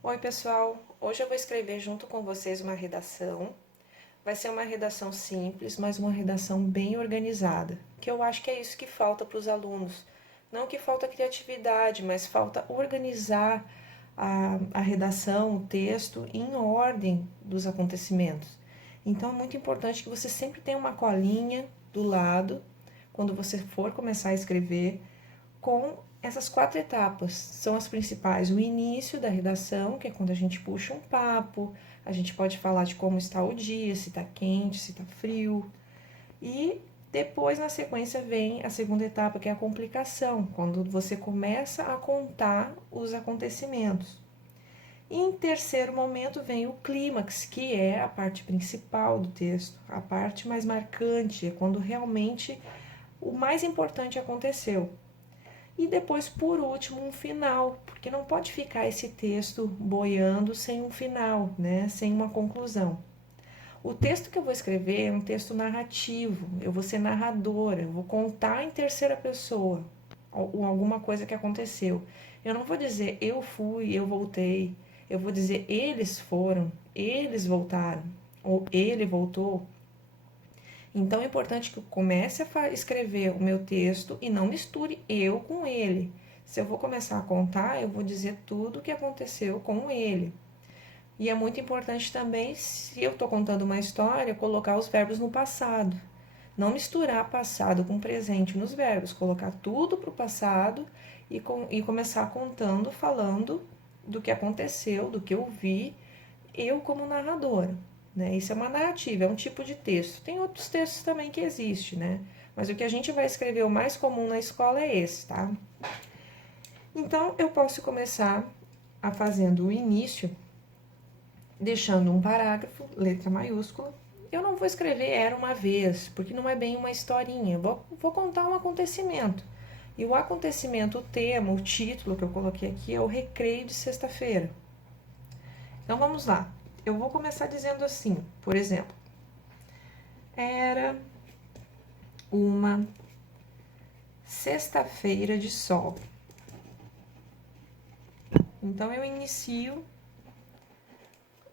Oi, pessoal! Hoje eu vou escrever junto com vocês uma redação. Vai ser uma redação simples, mas uma redação bem organizada, que eu acho que é isso que falta para os alunos. Não que falta criatividade, mas falta organizar a redação, o texto, em ordem dos acontecimentos. Então é muito importante que você sempre tenha uma colinha do lado, quando você for começar a escrever, com essas 4 etapas. São as principais: o início da redação, que é quando a gente puxa um papo, a gente pode falar de como está o dia, se está quente, se está frio. E depois, na sequência, vem a segunda etapa, que é a complicação, quando você começa a contar os acontecimentos. E em terceiro momento vem o clímax, que é a parte principal do texto, a parte mais marcante, é quando realmente o mais importante aconteceu. E depois, por último, um final, porque não pode ficar esse texto boiando sem um final, né? Sem uma conclusão. O texto que eu vou escrever é um texto narrativo, eu vou ser narradora, eu vou contar em terceira pessoa alguma coisa que aconteceu. Eu não vou dizer eu fui, eu voltei, eu vou dizer eles foram, eles voltaram, ou ele voltou. Então é importante que eu comece a escrever o meu texto e não misture eu com ele. Se eu vou começar a contar, eu vou dizer tudo o que aconteceu com ele. E é muito importante também, se eu estou contando uma história, colocar os verbos no passado. Não misturar passado com presente nos verbos, colocar tudo para o passado e começar contando, falando do que aconteceu, do que eu vi, eu como narradora. Né? Isso é uma narrativa, é um tipo de texto. Tem outros textos também que existem, né? Mas o que a gente vai escrever, o mais comum na escola é esse, tá? Então, eu posso começar a fazendo o início, deixando um parágrafo, letra maiúscula. Eu não vou escrever era uma vez, porque não é bem uma historinha. Eu vou contar um acontecimento. E o acontecimento, o tema, o título que eu coloquei aqui é o recreio de sexta-feira. Então, vamos lá. Eu vou começar dizendo assim, por exemplo, era uma sexta-feira de sol. Então eu inicio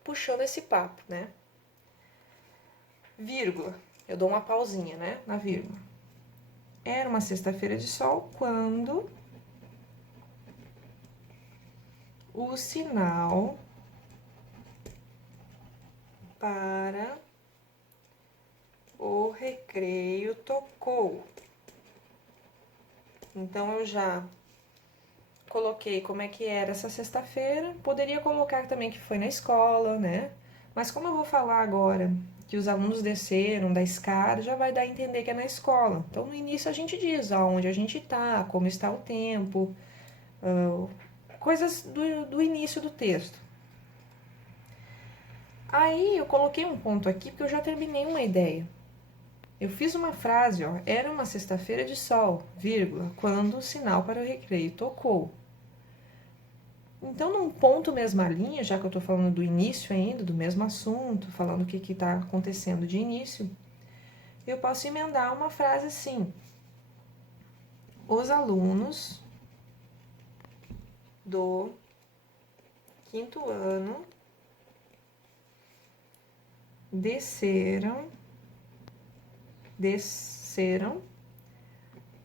puxando esse papo, né? Vírgula. Eu dou uma pausinha, né? Na vírgula. Era uma sexta-feira de sol quando o sinal para o recreio tocou. Então eu já coloquei como é que era essa sexta-feira. Poderia colocar também que foi na escola, né? Mas como eu vou falar agora que os alunos desceram da escada, já vai dar a entender que é na escola. Então, no início a gente diz aonde a gente está, como está o tempo, coisas do início do texto. Aí eu coloquei um ponto aqui porque eu já terminei uma ideia. Eu fiz uma frase, ó, era uma sexta-feira de sol, vírgula, quando o sinal para o recreio tocou. Então, num ponto mesma linha, já que eu estou falando do início ainda, do mesmo assunto, falando o que está acontecendo de início, eu posso emendar uma frase assim: os alunos do quinto ano desceram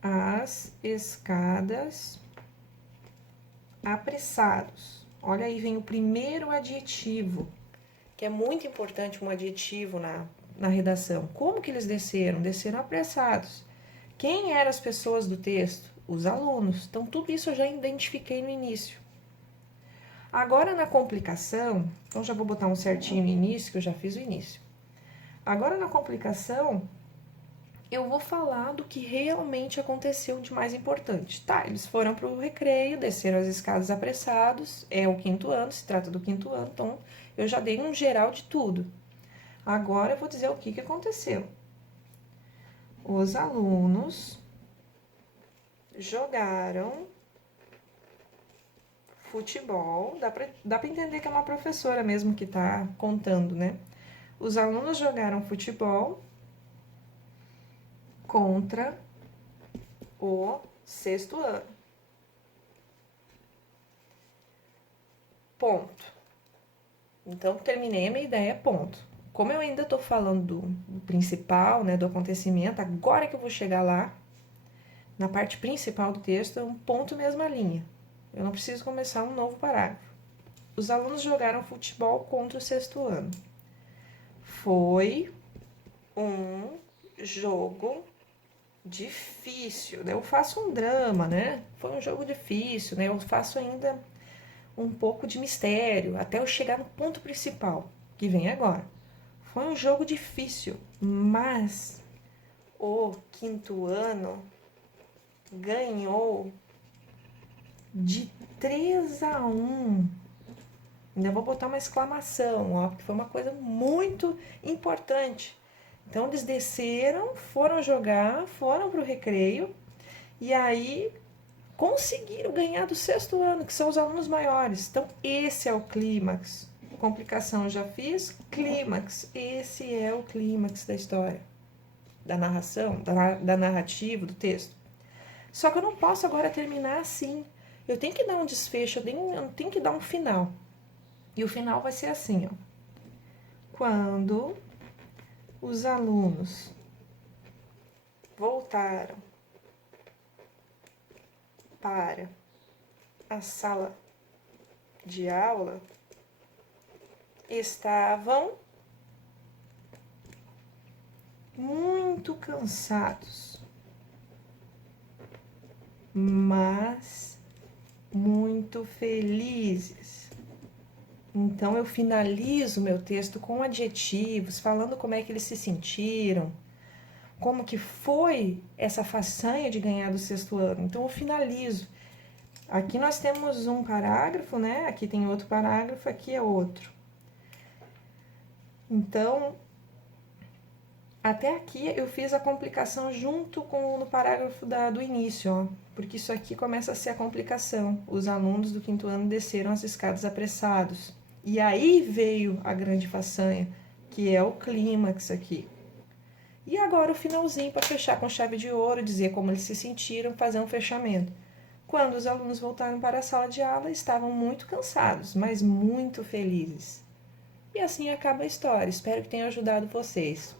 as escadas apressados. Olha aí, vem o primeiro adjetivo, que é muito importante, um adjetivo na redação. Como que eles desceram? Desceram apressados. Quem eram as pessoas do texto? Os alunos. Então, tudo isso eu já identifiquei no início. Agora, na complicação, então já vou botar um certinho no início, que eu já fiz o início. Agora, na complicação, eu vou falar do que realmente aconteceu de mais importante. Tá, eles foram para o recreio, desceram as escadas apressados, é o quinto ano, se trata do quinto ano, então eu já dei um geral de tudo. Agora eu vou dizer o que aconteceu. Os alunos jogaram futebol, dá pra entender que é uma professora mesmo que tá contando, né? Os alunos jogaram futebol contra o sexto ano. Ponto. Então, terminei a minha ideia, ponto. Como eu ainda estou falando do principal, né, do acontecimento, agora que eu vou chegar lá, na parte principal do texto, é um ponto mesma linha. Eu não preciso começar um novo parágrafo. Os alunos jogaram futebol contra o sexto ano. Foi um jogo difícil, né? Eu faço um drama, né? Foi um jogo difícil, né? Eu faço ainda um pouco de mistério, até eu chegar no ponto principal, que vem agora. Foi um jogo difícil, mas o quinto ano ganhou de 3-1. Ainda vou botar uma exclamação, ó, porque foi uma coisa muito importante. Então eles desceram, foram jogar, foram para o recreio e aí conseguiram ganhar do sexto ano, que são os alunos maiores. Então esse é o clímax. Complicação já fiz, clímax. Esse é o clímax da história, da narração, da narrativa, do texto. Só que eu não posso agora terminar assim. Eu tenho que dar um desfecho, eu tenho que dar um final. E o final vai ser assim, ó. Quando os alunos voltaram para a sala de aula, estavam muito cansados, mas muito felizes. Então eu finalizo meu texto com adjetivos, falando como é que eles se sentiram, como que foi essa façanha de ganhar do sexto ano. Então eu finalizo. Aqui nós temos um parágrafo, né? Aqui tem outro parágrafo, aqui é outro. Então, até aqui eu fiz a complicação junto com no parágrafo do início, ó, porque isso aqui começa a ser a complicação. Os alunos do quinto ano desceram as escadas apressados. E aí veio a grande façanha, que é o clímax aqui. E agora o finalzinho para fechar com chave de ouro, dizer como eles se sentiram, fazer um fechamento. Quando os alunos voltaram para a sala de aula, estavam muito cansados, mas muito felizes. E assim acaba a história. Espero que tenha ajudado vocês.